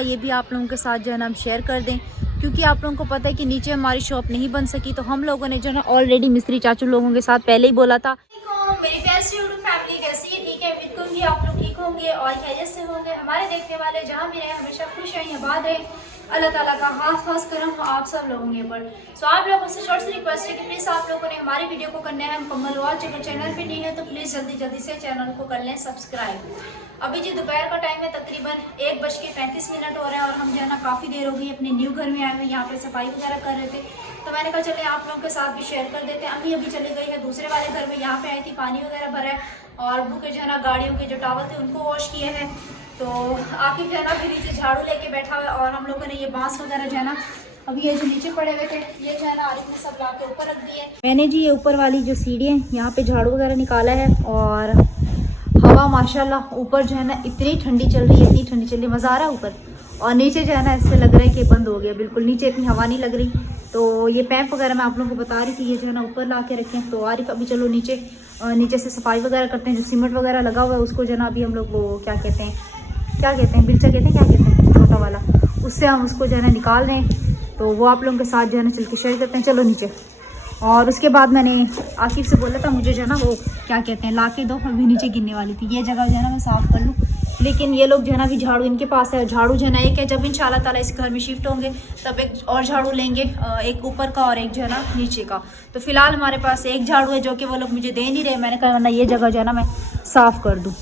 ये भी आप लोगों के साथ जो है ना हम शेयर कर दें, क्योंकि आप लोगों को पता है कि नीचे हमारी शॉप नहीं बन सकी, तो हम लोगों ने जो है ना ऑलरेडी मिस्त्री चाचू लोगों के साथ पहले ही बोला था। मेरी प्यारी यूट्यूब फैमिली कैसी है? ठीक है, बिल्कुल भी आप लोग ठीक होंगे और खैरियत से होंगे। हमारे देखने वाले जहाँ भी रहे हमेशा खुश रहें, आबाद रहें। अल्लाह ताला का खास करम हो आप सब लोगों के ऊपर। सो आप लोगों से छोटी सी रिक्वेस्ट है कि प्लीज़ आप लोगों ने हमारी वीडियो को करना है मुकम्मल वॉच। अगर चैनल पे नहीं है तो प्लीज़ जल्दी से चैनल को कर लें सब्सक्राइब। अभी जी दोपहर का टाइम है, तकरीबन 1:35 हो रहे हैं और हम जो है ना काफ़ी देर हो गई अपने न्यू घर में आए हुए, यहाँ पे सफाई वगैरह कर रहे थे। तो मैंने कहा चले आप लोगों के साथ भी शेयर कर देते हैं। अम्मी अभी चली गई है दूसरे वाले घर में, यहाँ पे आई थी, पानी वगैरह भरा है और अब्बू के जो है ना गाड़ियों के जो टावल थे उनको वॉश किए हैं। तो आकिब जो है ना अभी नीचे झाड़ू लेके बैठा हुआ है और हम लोगों ने ये बांस वगैरह जो है ना अभी ये जो नीचे पड़े हुए थे ये जो है ना आरिफ ने सब ला के ऊपर रख दिए। मैंने जी ये ऊपर वाली जो सीढ़ी है यहाँ पे झाड़ू वगैरह निकाला है और हवा माशाल्लाह ऊपर जो है ना इतनी ठंडी चल रही है, इतनी ठंडी चल रही है, मज़ा आ रहा है ऊपर। और नीचे जो है ना ऐसे लग रहा है कि बंद हो गया, बिल्कुल नीचे इतनी हवा नहीं लग रही। तो ये पैंप वगैरह मैं आप लोगों को बता रही थी, ये जो है ना ऊपर ला के रखें। तो आरिफ अभी चलो नीचे से सफाई वगैरह करते हैं। जो सीमेंट वगैरह लगा हुआ है उसको जो है ना अभी हम लोग वो क्या कहते हैं बिल्चा कहते हैं, क्या कहते हैं छोटा वाला, उससे हम उसको जो है ना निकाल रहे हैं। तो वो आप लोगों के साथ जो है ना चल के शेयर करते हैं। चलो नीचे। और उसके बाद मैंने आकिब से बोला था मुझे जो है ना वो क्या कहते हैं ला के दो, अभी नीचे गिरने वाली थी। ये जगह जो है ना मैं साफ़ कर लूँ, लेकिन ये लोग जो है ना अभी झाड़ू इनके पास है। झाड़ू जो है ना एक है, जब इंशाल्लाह ताला इस घर में शिफ्ट होंगे तब एक और झाड़ू लेंगे, एक ऊपर का और एक जो है ना नीचे का। तो फिलहाल हमारे पास एक झाड़ू है जो कि वो लोग मुझे दे नहीं रहे। मैंने कहा वरना ये जगह जो है ना मैं साफ़ कर दूँ।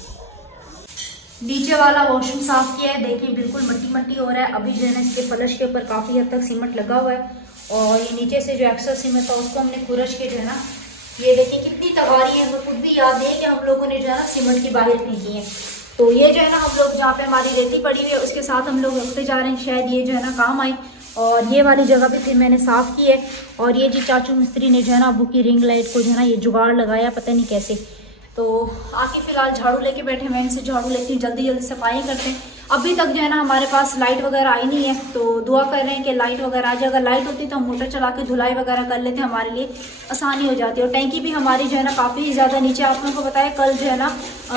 नीचे वाला वॉशरूम साफ़ किया है, देखिए बिल्कुल मट्टी हो रहा है। अभी जो है ना इसके फलश के ऊपर काफ़ी हद तक सीमेंट लगा हुआ है और ये नीचे से जो एक्स्ट्रा सीमेंट था उसको हमने खुरश के जो है ना ये देखिए कितनी तगारी है, हमें खुद भी याद नहीं है कि हम लोगों ने जो है ना सीमेंट की बाहर फेंकी है। तो ये जो है ना हम लोग जहाँ पे हमारी रेती पड़ी हुई है उसके साथ हम लोग रखते जा रहे हैं, शायद ये जो है ना काम आए। और ये वाली जगह भी फिर मैंने साफ़ की है। और ये जी चाचू मिस्त्री ने जो है ना अबू की रिंग लाइट को जो है ना ये जुगाड़ लगाया, पता नहीं कैसे। तो आके फ़िलहाल झाड़ू लेके बैठे, मैं इनसे झाड़ू लेती हूँ, जल्दी सफाई करते हैं। अभी तक जो है ना हमारे पास लाइट वगैरह आई नहीं है, तो दुआ कर रहे हैं कि लाइट वगैरह आ जाए। अगर लाइट होती तो हम मोटर चला के धुलाई वगैरह कर लेते, हमारे लिए आसानी हो जाती है। और टैंकी भी हमारी जो है ना काफ़ी ज़्यादा नीचे, आप लोगों को बताया कल जो है ना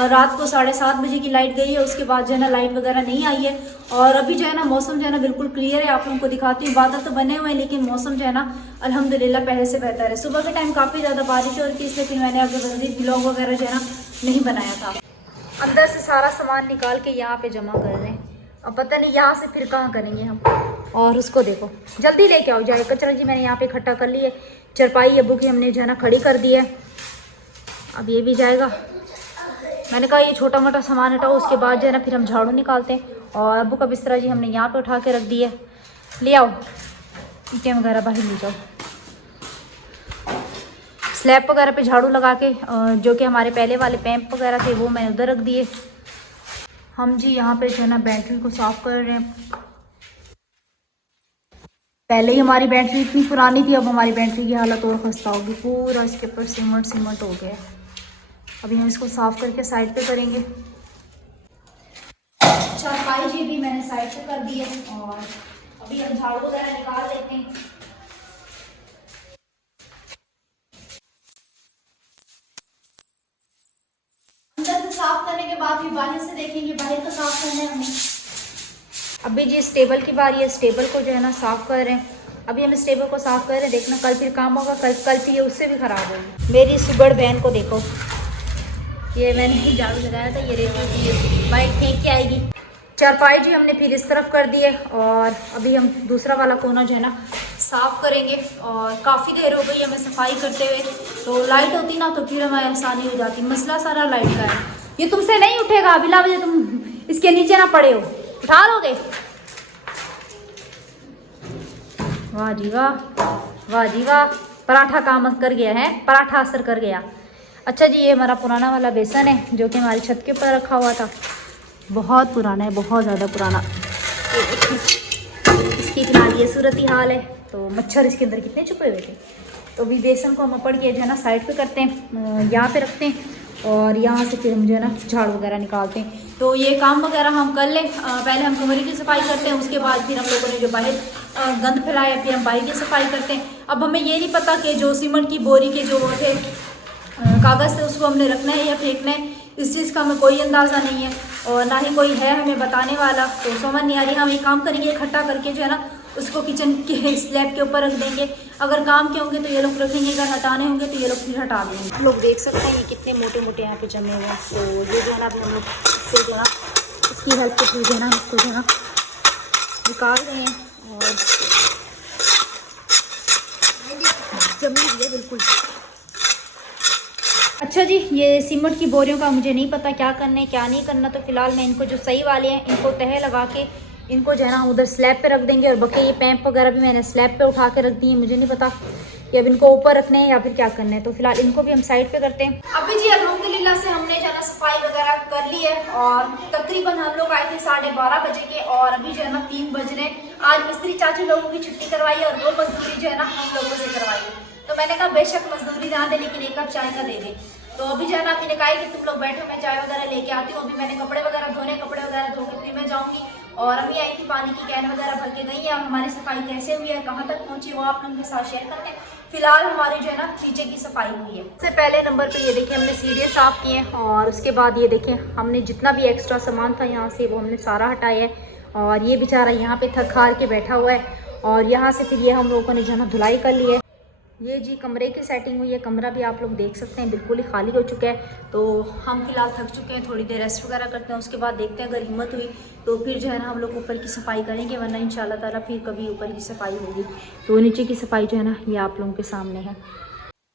रात को 7:30 बजे की लाइट गई है, उसके बाद जो है ना लाइट वगैरह नहीं आई है। और अभी जो है ना मौसम जो है ना बिल्कुल क्लियर है, आप लोगों को दिखाती हूँ। बादल तो बने हुए हैं लेकिन मौसम जो है ना अल्हम्दुलिल्लाह पहले से बेहतर है। सुबह के टाइम काफ़ी ज़्यादा बारिश हो रही थी, इसलिए फिर मैंने अगर जल्दी ब्लॉग वगैरह जो है ना नहीं बनाया था। अंदर से सारा सामान निकाल के यहाँ पे जमा कर रहे हैं, अब पता नहीं यहाँ से फिर कहाँ करेंगे हम। और उसको देखो, जल्दी लेके आओ जाए कचरा जी, मैंने यहाँ पे इकट्ठा कर ली है। चरपाई अब्बू की हमने जो है ना खड़ी कर दी है, अब ये भी जाएगा। मैंने कहा ये छोटा मोटा सामान हटाओ, उसके बाद जो है ना फिर हम झाड़ू निकालते हैं। और अब्बू का बिस्तरा जी हमने यहाँ पे उठा के रख दिया है, ले आओ ईंटें वगैरह बाहर ले जाओ। स्लैब वगैरह पे झाड़ू लगा के जो कि हमारे पहले वाले पैंप वगैरह थे वो मैंने उधर रख दिए। हम जी यहाँ पे जो है ना बैटरी को साफ़ कर रहे हैं। पहले ही हमारी बैटरी इतनी पुरानी थी, अब हमारी बैटरी की हालत और खस्ता होगी, पूरा इसके ऊपर सीमेंट हो गया है। अभी हम इसको साफ़ करके साइड पे करेंगे। चारपाई जी भी मैंने साइड पे कर दी है और अभी हम झाड़ू वगैरह निकाल लेते हैं। अंदर से साफ करने के बाद भी बाहर से देखेंगे, बाहर का साफ करना है हमें। अभी जी इस टेबल की बारी है, इस टेबल को जो है ना साफ़ कर रहे हैं। अभी हम इस टेबल को साफ़ कर रहे हैं, देखना कल फिर काम होगा, कल फिर ये उससे भी ख़राब होगी। मेरी सुगड़ बहन को देखो, ये मैंने ही झाड़ू लगाया था, ये रेती बाइक फेंक के आएगी। चारपाई जी हमने फिर इस तरफ कर दी है और अभी हम दूसरा वाला कोना जो है ना साफ़ करेंगे। और काफ़ी देर हो गई हमें सफाई करते हुए, तो लाइट होती ना तो फिर हमें आसानी हो जाती। मसला सारा लाइट का है, ये तुमसे नहीं उठेगा, बिला वजह तुम इसके नीचे ना पड़े हो, उठा लोगे। वाह जी वाह, वाह जी वाह, पराठा काम कर गया है, पराठा असर कर गया। अच्छा जी ये हमारा पुराना वाला बेसन है जो कि हमारी छत के ऊपर रखा हुआ था, बहुत पुराना है, बहुत ज़्यादा पुराना। इसकी इतनी ये सूरत ही हाल है, तो मच्छर इसके अंदर कितने छुपे हुए थे। तो अभी बेसन को हम पड़ के जो है ना साइड पे करते हैं, यहाँ पे रखते हैं और यहाँ से फिर हम जो है ना झाड़ू वगैरह निकालते हैं। तो ये काम वगैरह हम कर लें, पहले हम कमरे की सफाई करते हैं, उसके बाद फिर हम लोगों ने जो बाहर गंद फैलाया फिर हम बाहर की सफाई करते हैं। अब हमें ये नहीं पता कि जो सीमेंट की बोरी के जो वो थे कागज़ से उसको हमने रखना है या फेंकना है, इस चीज़ का हमें कोई अंदाज़ा नहीं है और ना ही कोई है हमें बताने वाला, तो समझ नहीं आ रही। हम एक काम करेंगे, इकट्ठा करके जो है ना उसको किचन के स्लैब के ऊपर रख देंगे। अगर काम के होंगे तो ये लोग रखेंगे, अगर हटाने होंगे तो ये लोग फिर हटा देंगे। आप लोग देख सकते हैं ये कितने मोटे मोटे यहाँ पे जमे हुए हैं। तो ये जो है ना अभी हम लोग इसको जो है ना इसकी हेल्प के थ्रू जो है ना इसको जो है ना निकाल रहे हैं और जमी हुई है बिल्कुल। अच्छा जी, ये सीमेंट की बोरियों का मुझे नहीं पता क्या करना है क्या नहीं करना, तो फिलहाल मैं इनको जो सही वाले हैं इनको तह लगा के इनको जो है ना उधर स्लैब पे रख देंगे। और बाकी ये पैंप वगैरह भी मैंने स्लैब पे उठा के रख दी है, मुझे नहीं पता कि अब इनको ऊपर रखने हैं या फिर क्या करना है। तो फिलहाल इनको भी हम साइड पे करते हैं। अभी जी अल्हम्दुलिल्लाह से हमने जो है ना सफाई वगैरह कर ली है और तकरीबन हम लोग आए थे 12:30 बजे के और अभी जो है ना 3 बज रहे। आज मिस्त्री चाचू लोगों की छुट्टी करवाई और वो मजदूरी जो है ना हम लोगों से करवाई है। तो मैंने कहा बेशक मजदूरी ना दे लेकिन एक कप चाय का दे दे। तो अभी जो है ना मैंने कहा कि तुम लोग बैठो, मैं चाय वगैरह लेके आती हूँ। अभी मैंने कपड़े वगैरह धोने, कपड़े वगैरह धो के फिर मैं जाऊँगी। और अभी आई थी पानी की कैन वगैरह भर के गई है। अब हमारी सफाई कैसे हुई है, कहाँ तक पहुँची, वो आप लोगों के साथ शेयर करते हैं। फिलहाल हमारी जो है ना नीचे की सफाई हुई है। सबसे पहले नंबर पे ये देखिए हमने सीढ़ियाँ साफ़ की हैं और उसके बाद ये देखें हमने जितना भी एक्स्ट्रा सामान था यहाँ से वो हमने सारा हटाया है। और ये बेचारा यहाँ पे थक हार के बैठा हुआ है और यहाँ से फिर ये हम लोगों ने जो है ना धुलाई कर ली है। ये जी कमरे की सेटिंग हुई है, कमरा भी आप लोग देख सकते हैं बिल्कुल ही खाली हो चुका है। तो हम फिलहाल थक चुके हैं, थोड़ी देर रेस्ट वगैरह करते हैं, उसके बाद देखते हैं अगर हिम्मत हुई तो फिर जो है ना हम लोग ऊपर की सफाई करेंगे, वरना इंशाल्लाह ताला फिर कभी ऊपर की सफाई होगी। तो नीचे की सफाई जो है ना ये आप लोगों के सामने है।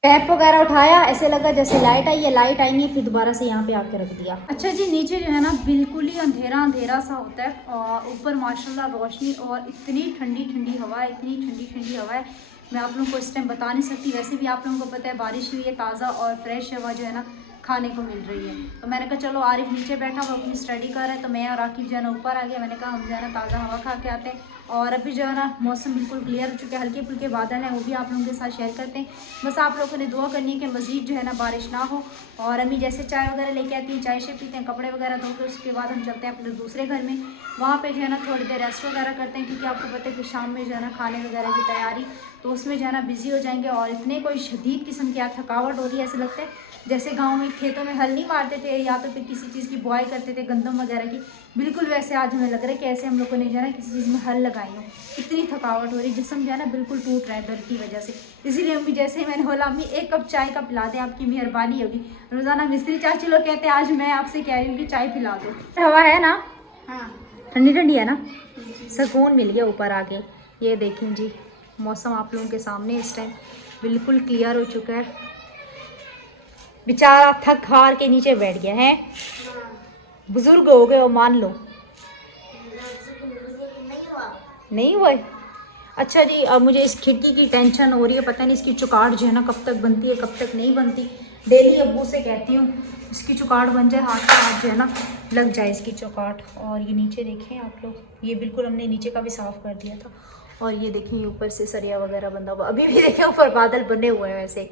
टैप वगैरह उठाया, ऐसे लगा जैसे लाइट आई है, लाइट आई नहीं, फिर दोबारा से यहाँ पे आके रख दिया। अच्छा जी, नीचे जो है ना बिल्कुल ही अंधेरा अंधेरा सा होता है और ऊपर माशाल्लाह रोशनी और इतनी ठंडी ठंडी हवा है, इतनी ठंडी ठंडी हवा है, मैं आप लोगों को इस टाइम बता नहीं सकती। वैसे भी आप लोगों को पता है बारिश हुई है, ताज़ा और फ्रेश हवा जो है ना खाने को मिल रही है। तो मैंने कहा चलो आरिफ नीचे बैठा वो अपनी स्टडी कर रहा है तो मैं और आकिब जो है ना ऊपर आ गया। मैंने कहा हम जो है ना ताज़ा हवा खा के आते हैं। और अभी जो है ना मौसम बिल्कुल क्लियर हो चुका है, हल्के फुल्के बादल हैं, वो भी आप लोगों के साथ शेयर करते हैं। बस आप लोगों ने दुआ करनी है कि मज़ीद जो है ना बारिश ना हो। और अम्मी जैसे चाय वगैरह लेके आती हैं, चाय से पीते हैं, कपड़े वगैरह धो के उसके बाद हम चलते हैं अपने दूसरे घर में। वहाँ पे जो है ना थोड़ी देर रेस्ट वगैरह करते हैं क्योंकि आपको पता है कि शाम में जो है ना खाने वगैरह की तैयारी, तो उसमें जो है ना बिज़ी हो जाएंगे। और इतने कोई शदीद किस्म की थकावट हो रही है, ऐसे लगता है जैसे गांव में खेतों में हल नहीं मारते थे या तो फिर किसी चीज़ की बुआई करते थे गंदम वगैरह की, बिल्कुल वैसे आज हमें लग रहा है कि ऐसे हम लोगों ने जो है ना किसी चीज़ में हल लगाई हो। इतनी थकावट हो रही, जिस्म जो है ना बिल्कुल टूट रहा है दर्द की वजह से। इसीलिए अम्मी जैसे ही मैंने बोला अम्मी एक कप चाय का पिला दें, आपकी मेहरबानी होगी। रोज़ाना मिस्त्री चाची लोग कहते हैं आज मैं आपसे कह रही हूँ कि चाय पिला दो। हवा है ना, हाँ ठंडी ठंडी है ना, सुकून मिल गया ऊपर आके। ये देखें जी मौसम आप लोगों के सामने इस टाइम बिल्कुल क्लियर हो चुका है। बेचारा थक हार के नीचे बैठ गया है, बुजुर्ग हो गए हो मान लो। नहीं हुआ है। अच्छा जी, अब मुझे इस खिड़की की टेंशन हो रही है, पता नहीं इसकी चुकाट जो है ना कब तक बनती है कब तक नहीं बनती। डेली अब्बू से कहती हूँ इसकी चुकाट बन जाए, हाथ का हाथ जो है ना लग जाए इसकी चुकाट। और ये नीचे देखें आप लोग, ये बिल्कुल हमने नीचे का भी साफ़ कर दिया था। और ये देखें ये ऊपर से सरिया वगैरह बंधा हुआ, अभी भी देखें ऊपर बादल बने हुए हैं। वैसे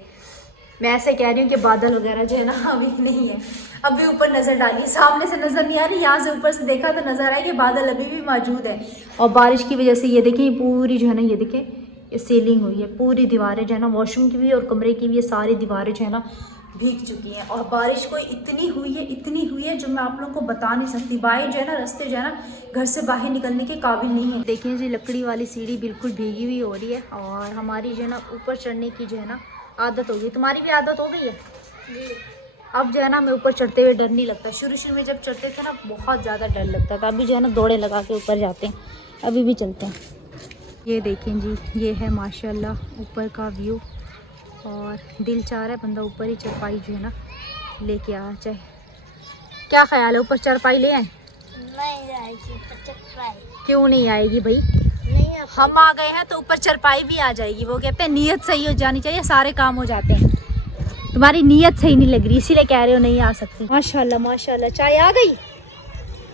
मैं ऐसे कह रही हूँ कि बादल वगैरह जो है ना अभी नहीं है, अभी ऊपर नज़र डालिए, सामने से नज़र नहीं आ रही, यहाँ से ऊपर से देखा तो नज़र आए कि बादल अभी भी मौजूद है। और बारिश की वजह से ये देखें पूरी जो है ना, ये देखें ये सीलिंग हुई है, पूरी दीवारें जो है ना वॉशरूम की भी और कमरे की भी, ये सारी दीवारें जो है ना भीग चुकी हैं। और बारिश कोई इतनी हुई है जो मैं आप लोगों को बता नहीं सकती। बाहर जो है ना रास्ते जो है ना घर से बाहर निकलने के काबिल नहीं है। देखिए जी लकड़ी वाली सीढ़ी बिल्कुल भीगी हुई हो रही है और हमारी जो है ना ऊपर चढ़ने की जो है ना आदत हो गई। तुम्हारी भी आदत हो गई है जी। अब जो है ना हमें ऊपर चढ़ते हुए डर नहीं लगता। शुरू में जब चढ़ते थे ना बहुत ज़्यादा डर लगता था, अभी जो है ना दौड़े लगा के ऊपर जाते हैं, अभी भी चलते हैं। ये देखें जी, ये है माशाल्लाह ऊपर का व्यू और दिल चाह रहा है बंदा ऊपर ही चरपाई जो है ना लेके आ जाए। क्या ख्याल है, ऊपर चरपाई ले आए? नहीं आएगी चरपाई। क्यों नहीं आएगी भाई? हम आ गए हैं तो ऊपर चरपाई भी आ जाएगी। वो कहते हैं नीयत सही हो जानी चाहिए, सारे काम हो जाते हैं। तुम्हारी नीयत सही नहीं लग रही इसीलिए कह रहे हो नहीं आ सकती। माशाल्लाह माशाल्लाह, चाय आ गई?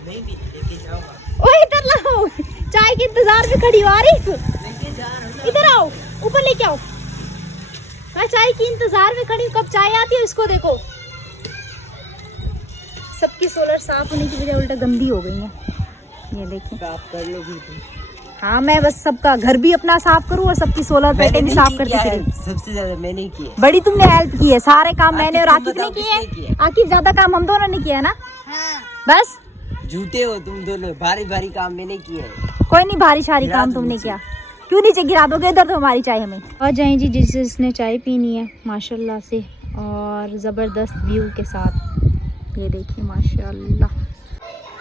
नहीं भी लेके जाऊंगा। ओए इधर लाओ, चाय के इंतजार में खड़ी हो। आरिफ इधर आओ, ऊपर लेके आओ। मैं चाय की इंतजार में खड़ी हूँ, कब चाय आती है इसको देखो। सबकी सोलर साफ होने की वजह उल्टा गंदी हो गई है। ये देखिए साफ कर लो भी तुम। हाँ मैं बस सबका घर भी अपना साफ करूँ और सबकी सोलर प्लेटें भी साफ करती फिरूं। सबसे ज्यादा मैंने ही किया। बड़ी तुमने हेल्प की है, सारे काम मैंने और तुम आकिब ने बताओ किए किसने हैं। आकिब ज्यादा काम हम दोनों ने किया ना। बस झूठे हो तुम दोनों, भारी भारी काम मैंने किए हैं। कोई नहीं, भारी शारी गिरा काम दो तुमने नीचे। किया। क्यों नीचे गिरा दोगे, इधर तो हमारी चाय हमें। और जाएं जी जिसने चाय पीनी है माशाल्लाह से, और ज़बरदस्त व्यू के साथ। ये देखिए माशाल्लाह।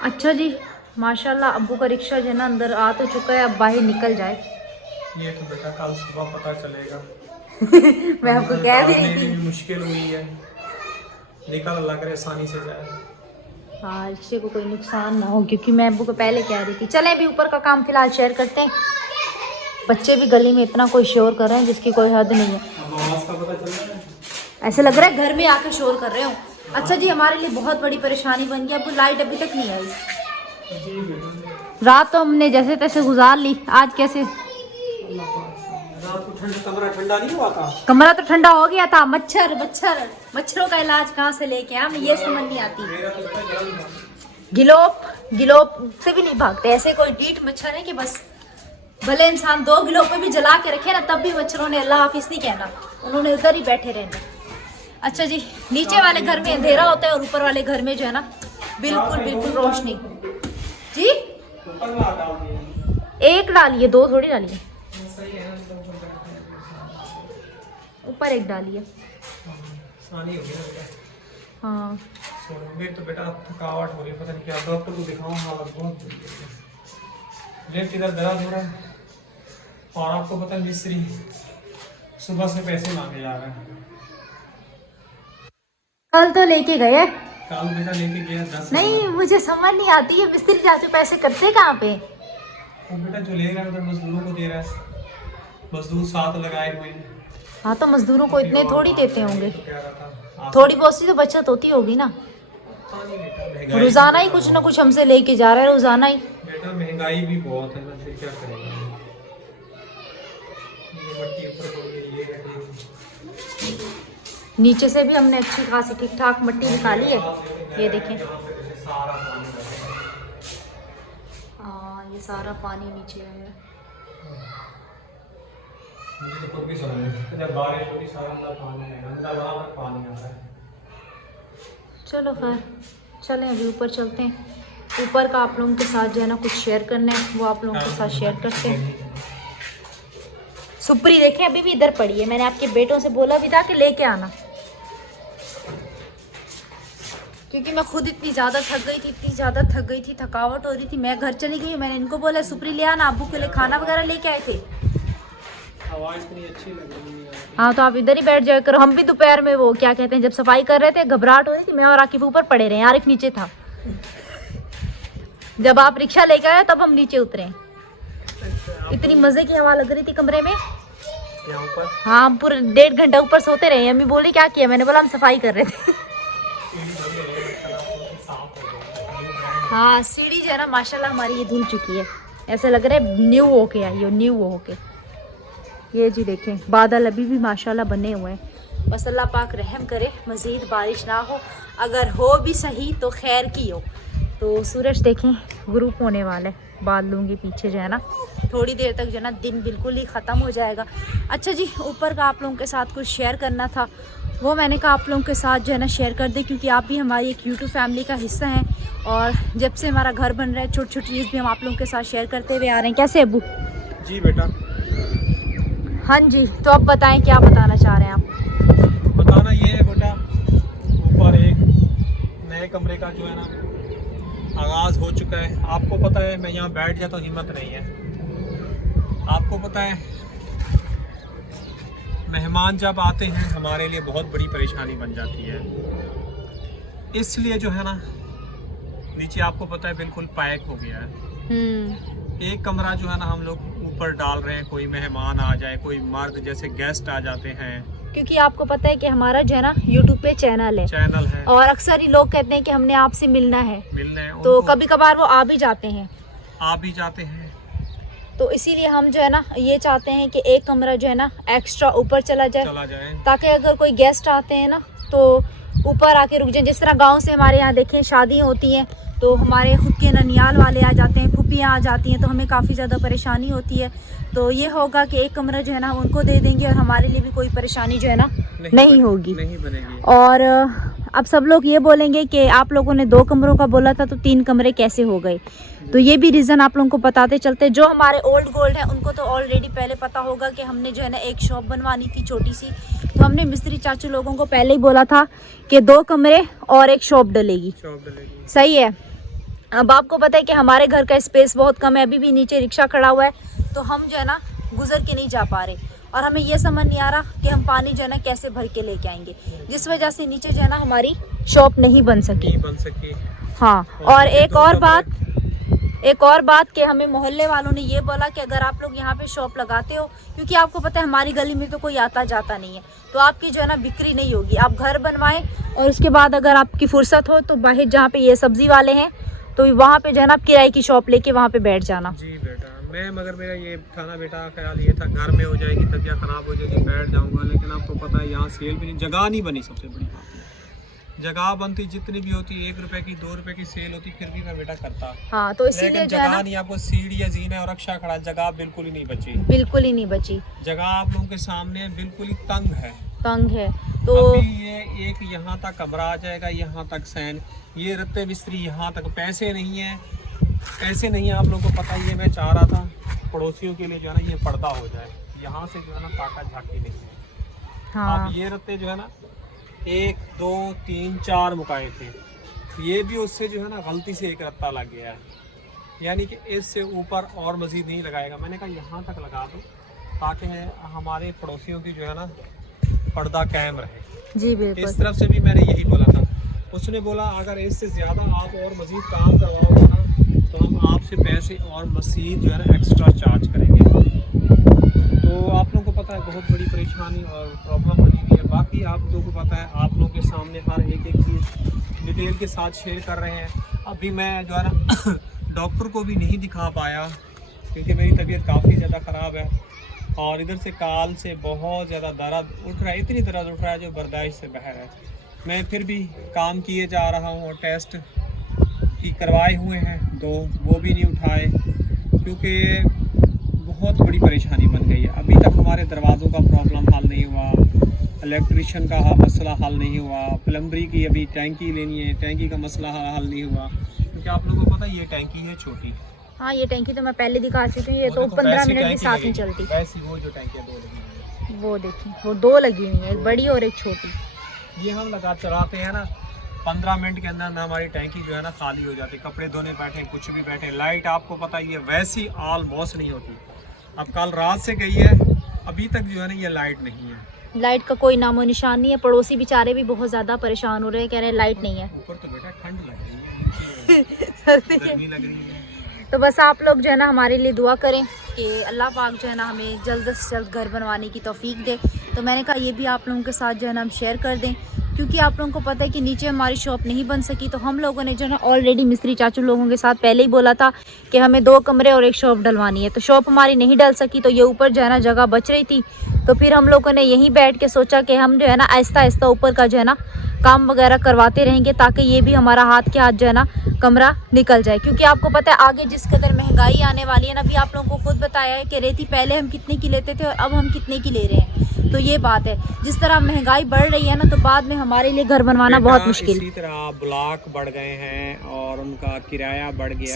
अच्छा जी माशाल्लाह, अब्बू का रिक्शा जो है ना अंदर आ तो चुका है, अब बाहर निकल जाए। ये तो बेटा कल सुबह पता चलेगा। मैं आपको कह भी रही थी। भी मुश्किल हुई है, निकल लग रहा है आसानी से जाए। हाँ रिक्शे को कोई नुकसान ना हो, क्योंकि मैं अब्बू को पहले कह रही थी। चलें अभी ऊपर का काम फिलहाल शेयर करते हैं। बच्चे भी गली में इतना कोई शोर कर रहे हैं जिसकी कोई हद नहीं है। आवाज का पता चल रहा है। ऐसे लग रहा है घर में आके शोर कर रहे हो। अच्छा जी हमारे लिए बहुत बड़ी परेशानी बन गई, अब लाइट अभी तक नहीं आई। रात तो हमने जैसे तैसे गुजार ली, आज कैसे? रात को कमरा ठंडा नहीं हुआ था? कमरा तो ठंडा हो गया था। मच्छरों का इलाज कहाँ से लेके आया, हमें ये समझ नहीं आती। गिलोप से भी नहीं भागते, ऐसे कोई डीट मच्छर है कि बस भले इंसान 2 गिलोप पे भी जला के रखे ना, तब भी मच्छरों ने अल्लाह हाफिज नहीं कहना, उन्होंने उधर ही बैठे रहना। अच्छा जी नीचे वाले घर में अंधेरा होता है और ऊपर वाले घर में जो है ना बिल्कुल रोशनी। जी एक डालिए, 2 थोड़ी डालिए, ऊपर एक डालिए। हाँ मेरी तो बेटा थकावट हो रही है, पता नहीं क्या डॉक्टर को दिखाऊं। रेट किधर दर्द हो रहा है, और आपको पता है मिस्त्री सुबह से पैसे मांगे जा रहे हैं। कल तो लेके गए। कल बेटा लेके गया 10। नहीं मुझे समझ नहीं आती है, मिस्त्री चाचू पैसे करते कहाँ पे? वो बेटा जो ले रहा है मजदूरों को दे रहा है, मजदूर साथ लगाए हुए हैं। हाँ तो मजदूरों को इतने थोड़ी देते होंगे, कह रहा था थोड़ी बहुत सी तो बचत होती होगी ना। महंगाई रोजाना ही कुछ ना कुछ हमसे लेके जा रहा है, रोजाना ही। बेटा महंगाई भी बहुत है ना, फिर क्या करेगा। ये मट्टी ऊपर पड़ गई, ये है। नीचे से भी हमने अच्छी खासी ठीक ठाक मट्टी निकाली है, ये देखें। सारा पानी लगा है। हाँ ये सारा पानी नीचे आया है। मुझे तो खुद भी समझ नहीं, जब बारिश होती सारा अंदर पानी है, अंदर वहाँ तक पानी आता है। चलो खैर चलें अभी ऊपर चलते हैं। ऊपर का आप लोगों के साथ जो है ना कुछ शेयर करना है, वो आप लोगों के साथ शेयर करते हैं। सुपरी देखें अभी भी इधर पड़ी है, मैंने आपके बेटों से बोला भी था कि लेके आना, क्योंकि मैं खुद इतनी ज़्यादा थक गई थी, थकावट हो रही थी। मैं घर चली गई, मैंने इनको बोला सुपरी ले आना, अब्बू के लिए खाना वगैरह लेके आए थे। आवाज़ इतनी अच्छी लग रही है। हाँ तो आप इधर ही बैठ जाया करो। हम भी दोपहर में वो क्या कहते हैं जब सफाई कर रहे थे, घबराहट हो रही थी, मैं और आकिफ ऊपर पड़े रहे, आरिफ नीचे था। जब आप रिक्शा लेके आए तब हम नीचे उतरे। इतनी मजे की हवा लग रही थी कमरे में। यहाँ ऊपर हाँ हम पूरे 1.5 घंटा ऊपर सोते रहे। अम्मी बोली क्या किया, मैंने बोला हम सफाई कर रहे थे। हाँ सीढ़ी जो है ना माशाल्लाह हमारी ये धुल चुकी है, ऐसे लग रहा है न्यू होके आई हो, न्यू होके। ये जी देखें बादल अभी भी माशाल्लाह बने हुए हैं। बस अल्लाह पाक रहम करे मज़ीद बारिश ना हो, अगर हो भी सही तो खैर की हो। तो सूरज देखें ग्रुप होने वाला है बादलों के पीछे जो है ना, थोड़ी देर तक जो है ना दिन बिल्कुल ही ख़त्म हो जाएगा। अच्छा जी ऊपर का आप लोगों के साथ कुछ शेयर करना था, वो मैंने कहा आप लोगों के साथ जो है ना शेयर कर दे, क्योंकि आप भी हमारी एक यूट्यूब फैमिली का हिस्सा हैं, और जब से हमारा घर बन रहा है छोटी छोटी चीज़ भी हम आप लोगों के साथ शेयर करते हुए आ रहे हैं। कैसे अब्बू? जी बेटा। हाँ जी तो अब बताएं क्या बताना चाह रहे हैं आप? बताना ये है बेटा, ऊपर एक नए कमरे का जो है ना आगाज़ हो चुका है। आपको पता है मैं यहाँ बैठ जाता तो हिम्मत नहीं है। आपको पता है मेहमान जब आते हैं हमारे लिए बहुत बड़ी परेशानी बन जाती है, इसलिए जो है ना नीचे आपको पता है बिल्कुल पैक हो गया है। एक कमरा जो है ना हम लोग ऊपर डाल रहे हैं, कोई मेहमान आ जाए, कोई मर्द जैसे गेस्ट आ जाते हैं, क्योंकि आपको पता है कि हमारा जो है ना यूट्यूब पे चैनल है और अक्सर ही लोग कहते हैं कि हमने आपसे मिलना है, तो कभी कभार वो आ भी जाते हैं। तो इसीलिए हम जो है ना ये चाहते हैं कि एक कमरा जो है ना एक्स्ट्रा ऊपर चला जाए, ताकि अगर कोई गेस्ट आते हैं ना तो ऊपर आके रुक जाए। जिस तरह गांव से हमारे यहाँ देखें शादी होती हैं तो हमारे खुद के ननियाल वाले आ जाते हैं, फुप्पियाँ आ जाती हैं, तो हमें काफ़ी ज़्यादा परेशानी होती है। तो ये होगा कि एक कमरा जो है ना उनको दे देंगे और हमारे लिए भी कोई परेशानी जो है ना नहीं होगी, नहीं बनेगी। और अब सब लोग ये बोलेंगे कि आप लोगों ने 2 कमरों का बोला था तो 3 कमरे कैसे हो गए। तो ये भी रीज़न आप लोगों को बताते चलते, जो हमारे ओल्ड गोल्ड हैं उनको तो ऑलरेडी पहले पता होगा कि हमने जो है ना एक शॉप बनवानी थी छोटी सी। तो हमने मिस्त्री चाचू लोगों को पहले ही बोला था कि 2 कमरे और एक शॉप डलेगी। सही है। अब आपको पता है कि हमारे घर का स्पेस बहुत कम है, अभी भी नीचे रिक्शा खड़ा हुआ है, तो हम जो है ना गुजर के नहीं जा पा रहे, और हमें ये समझ नहीं आ रहा कि हम पानी जो है ना कैसे भर के लेके आएंगे, जिस वजह से नीचे जो है ना हमारी शॉप नहीं बन सकी। हाँ, और एक और बात कि हमें मोहल्ले वालों ने ये बोला कि अगर आप लोग यहाँ पे शॉप लगाते हो, क्योंकि आपको पता है हमारी गली में तो कोई आता जाता नहीं है, तो आपकी जो है ना बिक्री नहीं होगी। आप घर बनवाएं और उसके बाद अगर आपकी फुर्सत हो तो बाहर जहाँ पे ये सब्जी वाले हैं तो वहाँ पे जो है ना आप किराए की शॉप लेके वहाँ पे बैठ जाना। जी बेटा, मैं मगर मेरा ये था ना बेटा, ख्याल ये था घर में हो जाएगी, तबीयत खराब हो जाएगी, बैठ जाऊँगा, लेकिन आपको पता है यहाँ सेल भी नहीं, जगह नहीं बनी। सबसे बड़ी बात जगह बनती जितनी भी होती, 1 रुपए की 2 रुपए की सेल होती, फिर भी मैं बेटा करता। हाँ, तो इसीलिए जगह नहीं, आपको सीढ़ी या जीना और रक्षा खड़ा, जगह बिल्कुल ही नहीं बची, बिल्कुल ही नहीं बची। जगह आप लोगों के सामने बिल्कुल ही तंग है। तो अभी ये एक यहाँ तक कमरा आ जाएगा, यहाँ तक सैन, ये रत्ते मिस्त्री, यहाँ तक पैसे नहीं है आप लोगों को पता ही है। मैं चाह रहा था पड़ोसियों के लिए जो है ना ये पर्दा हो जाए, यहाँ से जो है ना ताकत झांकी नहीं है। हाँ। अब ये रत्ते जो है ना 1 2 3 4 मुकाए थे, ये भी उससे जो है ना गलती से एक रत्ता लग गया है, यानी कि इससे ऊपर और मज़ीद नहीं लगाएगा। मैंने कहा यहाँ तक लगा दो ताकि हमारे पड़ोसियों की जो है ना पर्दा कायम रहे। जी बिल्कुल। इस तरफ से भी मैंने यही बोला था, उसने बोला अगर इससे ज़्यादा आप और मज़ीद काम करवाओगे ना तो हम आपसे पैसे और मज़ीद जो है ना एक्स्ट्रा चार्ज करेंगे। तो आप लोगों को पता है बहुत बड़ी परेशानी और प्रॉब्लम बनी हुई है। बाकी आप लोगों को पता है, आप लोगों के सामने हर एक चीज़ डिटेल के साथ शेयर कर रहे हैं। अभी मैं जो है ना डॉक्टर को भी नहीं दिखा पाया क्योंकि मेरी तबीयत काफ़ी ज़्यादा ख़राब है, और इधर से काल से बहुत ज़्यादा दर्द उठ रहा है, इतनी दर्द उठ रहा है जो बर्दाश्त से बाहर है। मैं फिर भी काम किए जा रहा हूँ और टेस्ट ठीक करवाए हुए हैं 2, वो भी नहीं उठाए क्योंकि बहुत बड़ी परेशानी बन गई है। अभी तक हमारे दरवाज़ों का प्रॉब्लम हल नहीं हुआ, इलेक्ट्रिशियन का मसला हल नहीं हुआ, प्लम्बरी की अभी टैंकी लेनी है, टैंकी का मसला हल नहीं हुआ, क्योंकि आप लोगों को पता है ये टैंकी है छोटी। हाँ, ये टैंकी तो मैं पहले दिखा चुकी हूँ, ये तो 15 मिनट भी साथ नहीं चलती। वैसी वो जो टैंकी 2 लगी हुई है, वो देखिए, वो 2 लगी हुई है, एक बड़ी और एक छोटी। ये हम लगा चलाते हैं ना, 15 मिनट के अंदर ना हमारी टैंकी जो है ना खाली हो जाती, कपड़े धोने बैठे, कुछ भी बैठे। लाइट आपको पता ही है वैसी ऑलमोस्ट नहीं होती। अब कल रात से गई है, अभी तक जो है ना ये लाइट नहीं है, लाइट का कोई नामो निशान नहीं है। पड़ोसी बेचारे भी बहुत ज़्यादा परेशान हो रहे हैं, कह रहे हैं लाइट नहीं है। ऊपर तो बेटा ठंड लग रही है, गर्मी लग रही है। तो बस आप लोग जो है ना हमारे लिए दुआ करें कि अल्लाह पाक जो है ना हमें जल्द से जल्द घर बनवाने की तौफीक दे। तो मैंने कहा ये भी आप लोगों के साथ जो है ना हम शेयर कर दें, क्योंकि आप लोगों को पता है कि नीचे हमारी शॉप नहीं बन सकी, तो हम लोगों ने जो है ना ऑलरेडी मिस्त्री चाचू लोगों के साथ पहले ही बोला था कि हमें 2 कमरे और एक शॉप डलवानी है। तो शॉप हमारी नहीं डल सकी, तो ये ऊपर जो है ना जगह बच रही थी, तो फिर हम लोगों ने यहीं बैठ के सोचा कि हम जो है ना आहिस्ता आहिस्ता ऊपर का जो है ना काम वगैरह करवाते रहेंगे, ताकि ये भी हमारा हाथ के हाथ जो है ना कमरा निकल जाए। क्योंकि आपको पता है आगे जिस कदर महंगाई आने वाली है ना, अभी आप लोगों को खुद बताया है कि रेती पहले हम कितने की लेते थे और अब हम कितने की ले रहे हैं। तो ये बात है, जिस तरह महंगाई बढ़ रही है ना, तो बाद में हमारे लिए घर बनवाना बहुत मुश्किल। इसी तरह ब्लॉक बढ़ गए हैं और उनका किराया बढ़ गया,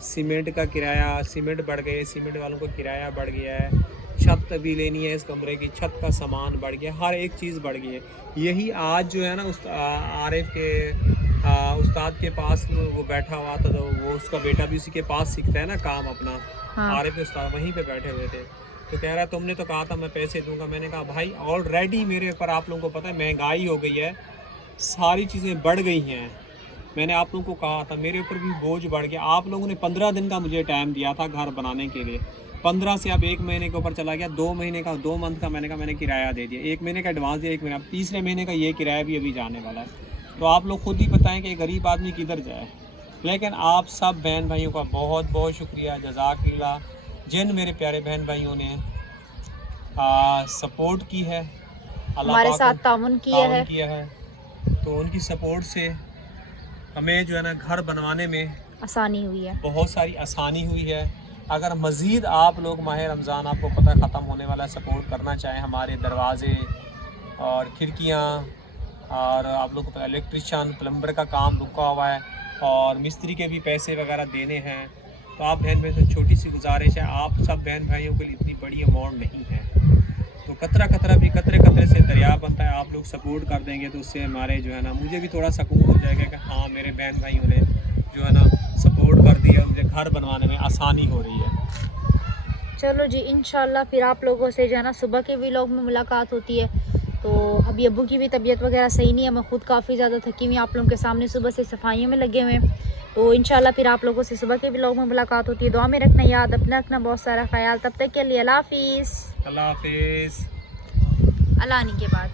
सीमेंट का किराया, सीमेंट बढ़ गए, सीमेंट वालों का किराया बढ़ गया है, छत भी लेनी है इस कमरे की, छत का सामान बढ़ गया, हर एक चीज़ बढ़ गई है। यही आज जो है ना आरिफ के उस्ताद के पास वो बैठा हुआ था, तो वो उसका बेटा भी उसी के पास सीखता है ना काम अपना। हाँ। आरिफ के उस्ताद वहीं पे बैठे हुए थे, तो कह रहा है तुमने तो कहा था मैं पैसे दूंगा। मैंने कहा भाई ऑलरेडी मेरे ऊपर आप लोगों को पता है महंगाई हो गई है, सारी चीज़ें बढ़ गई हैं। मैंने आप लोगों को कहा था मेरे ऊपर भी बोझ बढ़ गया। आप लोगों ने 15 दिन का मुझे टाइम दिया था घर बनाने के लिए, 15 से अब 1 महीने के ऊपर चला गया, 2 महीने का 2 मंथ का मैंने किराया दे दिया, 1 महीने का एडवांस दिया, 1 महीना, तीसरे महीने का ये किराया भी अभी जाने वाला है। तो आप लोग खुद ही बताएं कि गरीब आदमी किधर जाए। लेकिन आप सब बहन भाइयों का बहुत बहुत शुक्रिया, जज़ाकल्लाह, जिन मेरे प्यारे बहन भाइयों ने सपोर्ट की है, हमारे साथ ताउन किया है, तो उनकी सपोर्ट से हमें जो है ना घर बनवाने में आसानी हुई है। बहुत सारी आसानी हुई है। अगर मज़ीद आप लोग माह रमज़ान आपको पता है ख़त्म होने वाला, सपोर्ट करना चाहें, हमारे दरवाज़े और खिड़कियाँ और आप लोग को पता इलेक्ट्रिशियन प्लम्बर का काम रुका हुआ है और मिस्त्री के भी पैसे वगैरह देने हैं, तो आप बहन भाई से छोटी सी गुजारिश है, आप सब बहन भाइयों के लिए इतनी बड़ी अमाउंट नहीं है, तो कतरा कतरा भी कतरे कतरे से दरिया बनता है। आप लोग सपोर्ट कर देंगे तो उससे हमारे जो है ना मुझे भी थोड़ा सुकून हो जाएगा कि हाँ मेरे बहन भाइयों ने जो है ना सपोर्ट कर दिया, मुझे घर बनवाने में आसानी हो रही है। चलो जी, इंशाल्लाह फिर आप लोगों से जो है ना सुबह के व्लॉग में मुलाकात होती है। तो अभी अब्बू की भी तबीयत वगैरह सही नहीं है, मैं खुद काफ़ी ज़्यादा थकी हुई, आप लोगों के सामने सुबह से सफाइयों में लगे हुए हैं। तो इंशाल्लाह फिर आप लोगों से सुबह के व्लॉग में मुलाकात होती है। दुआ में रखना याद, अपना रखना बहुत सारा ख्याल। तब तक के लिए अल्लाह हाफिज़। अल्लाह हाफिज़। अल्लाह आने के बाद।